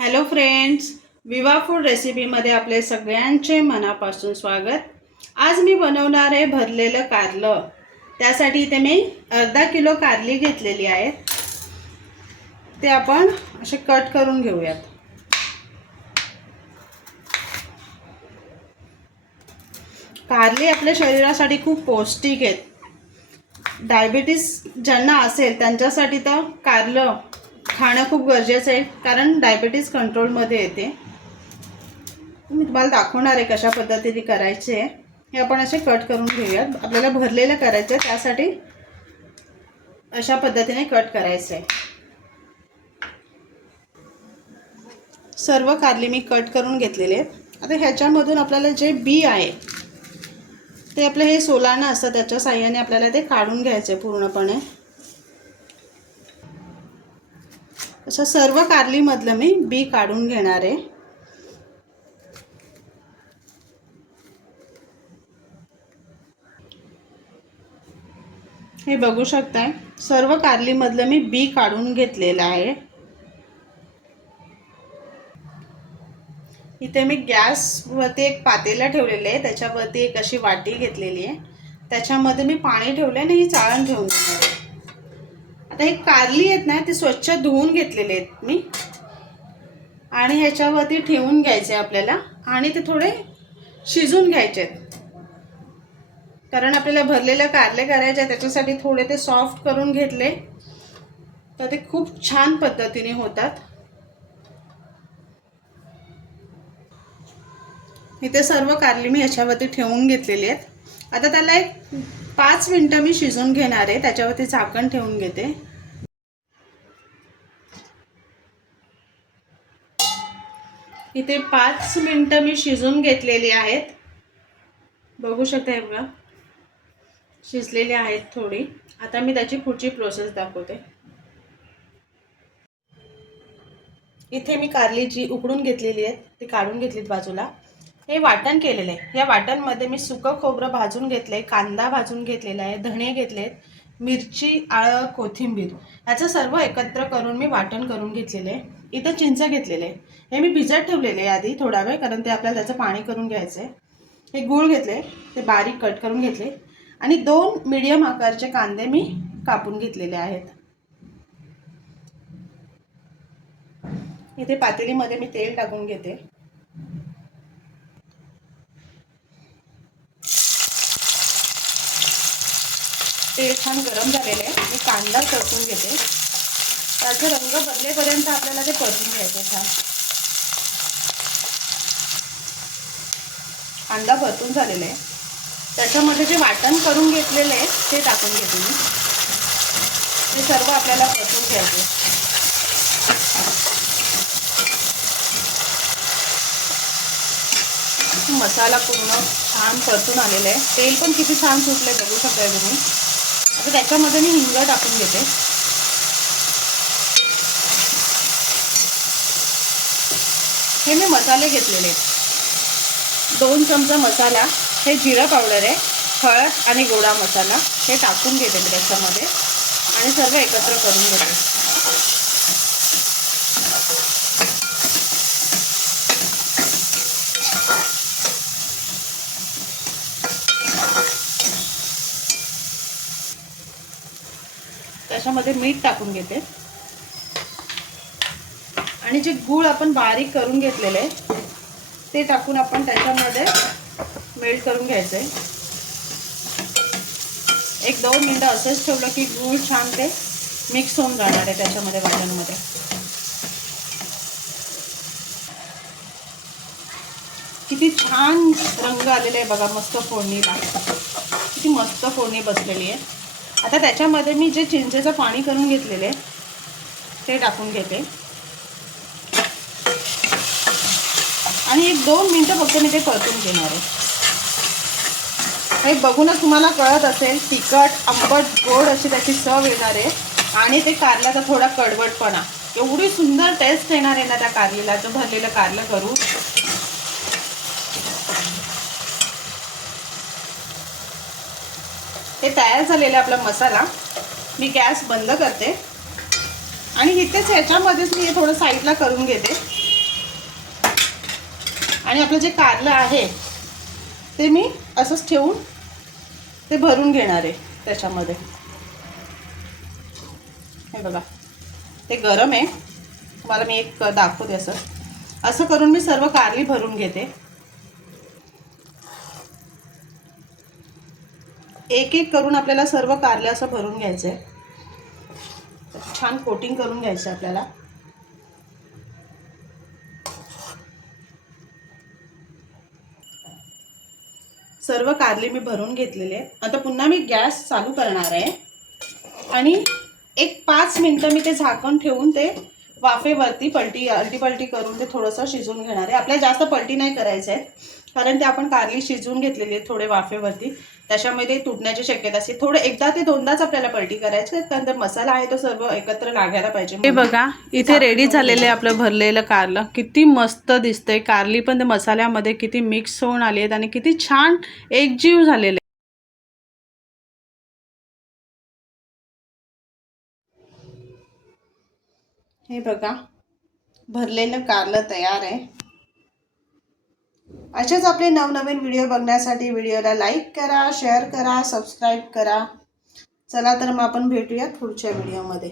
Hello friends Viva food रेसिपीमध्ये आपले सगळ्यांचे मनापासून स्वागत. आज मी बनवणार आहे भरलेलं कारलं. त्यासाठी इथे मी अर्धा किलो कारली घेतलेली आहे. ते आपण असे कट करून घेऊयात. कारली आपल्या शरीरासाठी खूप पौष्टिक आहेत. डायबिटीस ज्यांना असेल त्यांच्यासाठी तर कारलं खाणं खूप गरजेचं आहे कारण डायबिटीस कंट्रोलमध्ये येते. मी तुम्हाला दाखवणार आहे कशा पद्धतीने करायचे आहे. हे आपण असे कट करून घेऊयात. आपल्याला भरलेलं करायचं आहे त्यासाठी अशा पद्धतीने कट करायचं आहे. सर्व कारली मी कट करून घेतलेले आहेत. आता ह्याच्यामधून आपल्याला जे बी आहे ते आपलं हे सोलानं असतं त्याच्या साह्याने आपल्याला ते काढून घ्यायचं आहे पूर्णपणे. असं सर्व कारलीमधलं मी बी काढून घेणार आहे. हे बघू शकताय सर्व कारलीमधलं मी बी काढून घेतलेलं आहे. इथे मी गॅसवरती एक पातेला ठेवलेलं आहे त्याच्यावरती एक अशी वाटी घेतलेली आहे. त्याच्यामध्ये मी पाणी ठेवलं आणि ही चाळण ठेवून घेणार आहे. आता हे कारली आहेत ना ते स्वच्छ धुवून घेतलेले आहेत मी. आणि ह्याच्यावरती ठेवून घ्यायचे आपल्याला. आणि ते थोडे शिजून घ्यायचे आहेत. कारण आपल्याला भरलेल्या कारले करायचे त्याच्यासाठी थोडे ते सॉफ्ट करून घेतले. तर ते खूप छान पद्धतीने होतात. इथे सर्व कारली मी ह्याच्यावरती ठेवून घेतलेली आहेत. आता त्याला एक पाच मिनटं मी शिजून घेणार आहे त्याच्यावरती झाकण ठेवून घेते. इथे पाच मिनटं मी शिजून घेतलेली आहेत. बघू शकता हे बघा. शिजलेली आहेत थोडी. आता मी त्याची पुढची प्रोसेस दाखवते. इथे मी कारली जी उकडून घेतलेली आहेत ती काढून घेतलीत बाजूला. हे वाटण केलेलं आहे. या वाटणमध्ये मी सुकं खोबरं भाजून घेतलं आहे कांदा भाजून घेतलेला आहे धणे घेतलेत मिरची आळं कोथिंबीर. याचं सर्व एकत्र करून मी वाटण करून घेतलेलं आहे. इथं चिंच घेतलेले हे मी भिजत ठेवलेले आधी थोडा वेळ कारण ते आपल्याला त्याचं पाणी करून घ्यायचं आहे हे गूळ घेतले ते बारीक कट करून घेतले. आणि दोन मीडियम आकारचे कांदे मी कापून घेतलेले आहेत. इथे पातेलीमध्ये मी तेल टाकून घेते. तेल छान गरम झालेले आहे. मी कांदा परतून घेते. त्याचे रंग बदलेपर्यंत आपल्याला ते परतून घ्यायचं छान. कांदा परतून झालेला आहे. त्याच्यामध्ये जे वाटण करून घेतलेलं आहे ते टाकून घेते मी ते सर्व आपल्याला परतून घ्यायचे. मसाला पूर्ण छान परतून आलेला आहे. तेल पण किती छान सुटलं बघू शकताय तुम्ही. आता त्याच्यामध्ये मी हिंग टाकून घेते. हे मी मसाले घेतलेले. आहेत दोन चमचा मसाला हे जिरा पावडर आहे हळद आणि गोडा मसाला हे टाकून घेते मी त्याच्यामध्ये आणि सर्व एकत्र करून घेते. त्याच्यामध्ये मीठ टाकून घेते. आणि जे गूळ आपण बारीक करून घेतलेले आहे ते टाकून आपण त्याच्यामध्ये मेल्ट करून घ्यायचं आहे एक दोन मिनटं असंच ठेवलं की गूळ छान ते मिक्स होऊन जाणार आहे त्याच्यामध्ये वाटणमध्ये किती छान रंग आलेला आहे बघा मस्त फोडणीला. किती मस्त फोडणी बसलेली आहे. आता त्याच्यामध्ये मी जे चिंचेचं पाणी करून घेतलेले आहे ते टाकून घेते. आणि एक दोन मिनटं फक्त मी ते परतून घेणार आहे. हे बघूनच तुम्हाला कळत असेल तिखट आंबट गोड अशी त्याची चव येणार आहे. आणि ते कारल्याचा थोडा कडवटपणा. एवढी सुंदर टेस्ट येणार आहे ना त्या कारलेला जो भरलेलं कारलं करू हे तयार झालेला आपला मसाला. मी गॅस बंद करते. आणि इथेच ह्याच्यामध्येच मी हे थोडं साईडला करून घेते. आणि आपलं जे कारलं आहे ते मी असंच ठेवून ते भरून घेणार आहे त्याच्यामध्ये. हे बघा ते गरम आहे. तुम्हाला मी एक दाखवते असं. असं करून मी सर्व कारली भरून घेते. एक एक करून आपल्याला सर्व कारले असं भरून घ्यायचं आहे छान कोटिंग करून घ्यायचं आहे आपल्याला. सर्व कारले मी भरून घेतलेले आता पुन्हा मी गॅस चालू करणार आहे. आणि एक पाच मिनटं मी ते झाकण ठेवून ते वाफेवरती पलटी अलटी पलटी करून ते थोडंसं शिजवून घेणार आहे. आपल्याला जास्त पलटी नाही करायचं आहे कारण ते आपण कारली शिजवून घेतलेली आहे थोडे वाफेवरती. त्याच्यामुळे ते तुटण्याची शक्यता असते. थोडं एकदा ते दोनदाच आपल्याला पलटी करायची. कारण ते मसाला आहे तो सर्व एकत्र लागायला पाहिजे हे बघा इथे रेडी झालेलं आहे आपलं भरलेलं कारलं. किती मस्त दिसतंय. कारली पण ते मसाल्यामध्ये किती मिक्स होऊन आली आहेत आणि किती छान एकजीव झालेले हे बघा भरलेलं कारलं तयार आहे. असेच आपले नवनवीन व्हिडिओ बघण्यासाठी व्हिडिओला लाईक करा शेअर करा सबस्क्राईब करा. चला तर मग आपण भेटूया पुढच्या व्हिडिओमध्ये